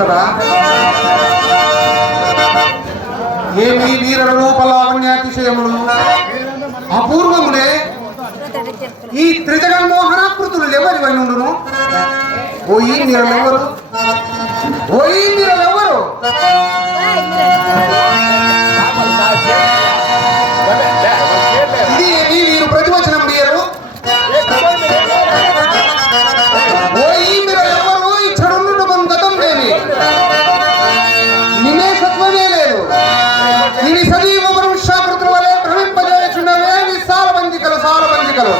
కదా. ఏమి వీర రూపలావణ్యాతిశయములు అపూర్వములే. ఈ త్రిజగన్మోహనాకృతులు ఎవరివై నుండును. ఓయి మీరెవరు, ఓయి మీరెవరు? ఇది ఏమి వీరు ప్రతివచనం బియ్యరు. ఓయి మీరెవరు? ఇచ్చడుండు గతం లేని నిమేషత్వమే లేదు. ఇవి సజీవ మనుష్యాకృతుల వలె భ్రమింపజేయుచున్నవే సాలబందికలు సాలబందికలు.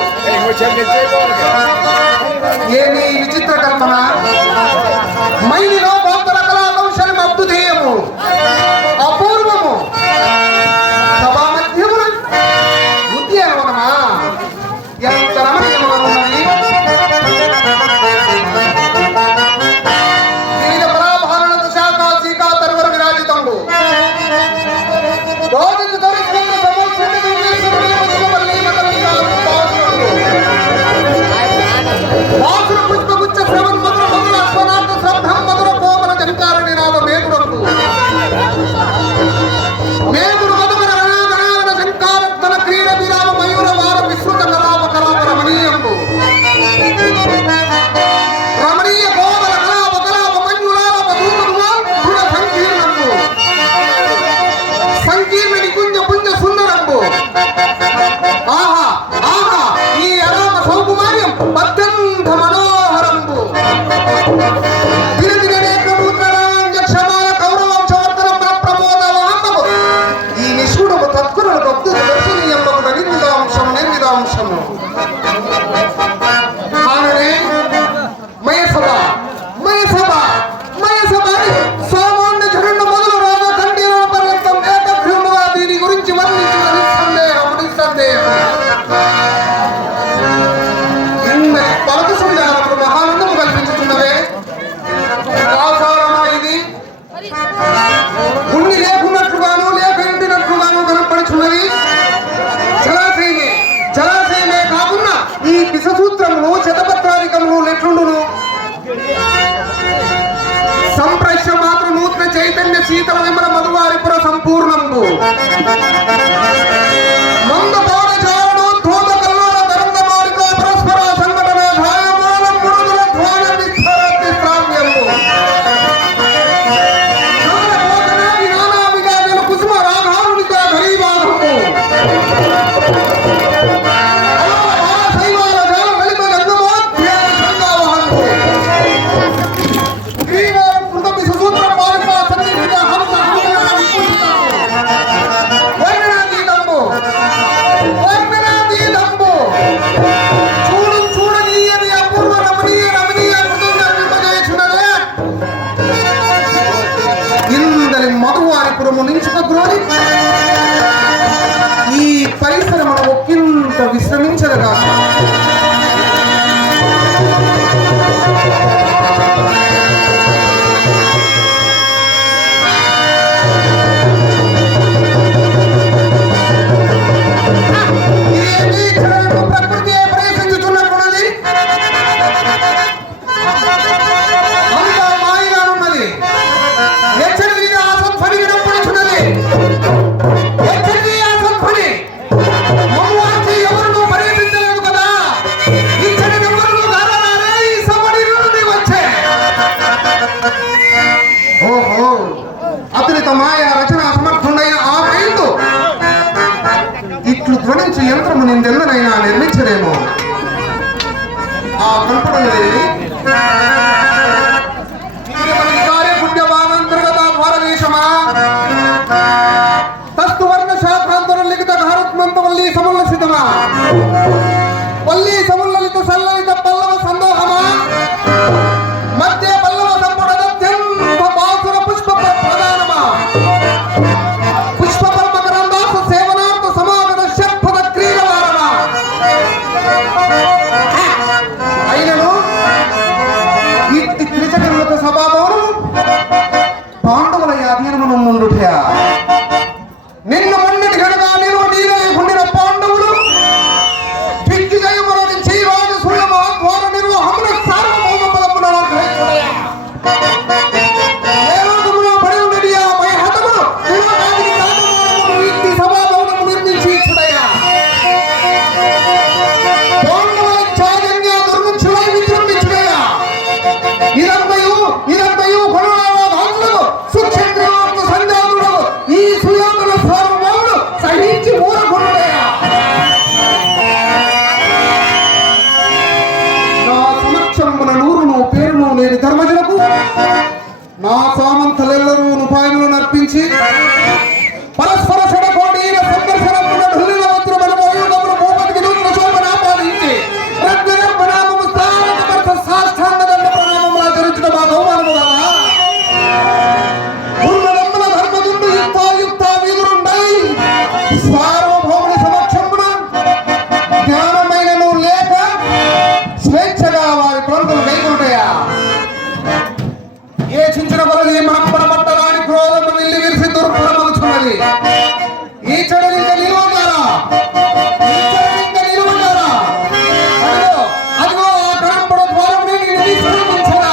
ఏమి విచిత్ర కల్పన. మైనిలో భక్తుల కళా కౌశలం అద్భుతీయము అపూర్వము. సభా మధ్యమున ఉద్యానవనమా ఎంత రమణీయముగా ఉన్నది. వివిధ పరాభారణ శాఖ సీకా తరువర విరాజితంబు పుష్పగుచ్చ శ్రవణ్ మధుర మధుర అశ్వనాథ శ్రద్ధం మధుర కోమల జంకారణి నాద మేకుడంబు మేకుడు మధుర రణాగణాగణ శంకారత్న క్రీడ విరామ మయూర వార విశ్రుత కలాప కలాప రమణీయంబు రమణీయ కోమల కలాప కలాప మంజులాప దూరుగా దృఢ సంకీర్ణంబు సంకీర్ణ నికుంజ పుంజ సుందరంబు. ఆహా ఆహా ఈ అరామ సౌకుమార్యం అత్యంత మనోహరంబు. ఈ నిష్ఠుడము తత్కురుడు భక్తులు దర్శనీయమ్మకు నిర్మిదాంశము నిర్మిదాంశము కాననే మయసభ మయసభ మయసభ సామాన్య జనుండు మొదలు రాజా కంఠీరవ పర్యంతం ఏకగ్రీవుడుగా దీని గురించి వర్ణించిన నిస్సందేహం నిస్సందేహం. పలక సందేహాలకు మహానందము కల్పించుతున్నవే. ఆధారమా ఇది ఉండి లేకున్నట్లుగాను లేక ఎండినట్లుగాను కనపడుచున్నది. జలాశయమే జలాశయమే కాకుండా ఈ పిససూత్రములు శతపత్రాధికములు నెట్లుండును. సంప్రశ్య మాత్ర నూతన చైతన్య శీతల విమల మధువారిపుర సంపూర్ణంబు మంద పౌర చారుడు ధూత కల్లోల తరంగ మారిక పరస్పర సంఘటన ఛాయమానం మురుగుల ధ్వాన విస్తరతి శ్రావ్యంబు నానపోతనాది నానావిగాదుల కుసుమ రాఘారునిక ఘనీభాగంబు శైవాల జాల లలిత గంగమోధ్యాయ సంగావహంబు శ్రీవారం కృత విసూత్ర పాలిక సన్నిహిత హంస వర్ణనాతీతంబు వర్ణనాతీతంబు చూడు చూడనీయని అపూర్వ రమణీయ రమణీయ కృతంగా నిర్మజేయుచున్నదే. ఇందలి మధువారిపురము నించుక గ్రోని ఈ పరిసరమును ఒక్కింత విశ్రమించదగా. ప్రకృతి ప్రవేశించుతున్నట్టున్నది. అంతా మాయగానున్నది. ఎచ్చడికి ఆసత్ఫలి వినపడుచున్నది. ఎచ్చడికి ఆసత్ఫలి మమ్మార్చి ఎవరు పర్యటించలేదు కదా. ఇచ్చడి ఎవరు గారాలే ఈ సవడి నుండి వచ్చే. ఓహో అతనితో మాయా రచన సమర్థుడైన ఆ మైందు ఇట్లు ధ్వనించు యంత్రము నిందెందనైనా నిర్మించలేము. ఆ కల్పనది కార్యపుణ్యమానంతర్గత భారతదేశమా తస్తు వర్ణ శాఖాంతర లిఖిత భారత్మంత వల్లి సముల్లసితమా వల్లి సముల్లలిత సల్లలిత పల్లవ సందోహమా మధ్య పల్లవ సంపుటత్యంత బాసుర పుష్ప ప్రధానమా పుష్ప పర్మకరందాస సేవనార్థ సమాగత శపథ క్రీడవారమా అయినను ఆచరించి పరస్పర సడకోటి సందర్శనమున ఢుల్లిన వజ్రముల మయూరములు భూపతికి దూత శోభన ఆపాదించి రత్న ప్రణామము స్థానక సాష్టాంగ దండ ప్రణామములు ఆచరించడం మా గౌరవము కదా. ఉన్నదమ్మల ధర్మదుండు యుక్త వీధులుండై సార్వభౌముని సమక్షమున జ్ఞానమైనను లేక స్వేచ్ఛగా వారి కొడుకులు కైకుంటాయా. ఏ చించిన కొలది మనం పడబట్టరాని క్రోధము వెళ్ళి విరిసి దుర్భరమవుతున్నది. ఈ చెడు ఇంకా నిలువగారా, అదిగో అదిగో ఆ కనంపడ ద్వారమునే నేను తీసుకురా.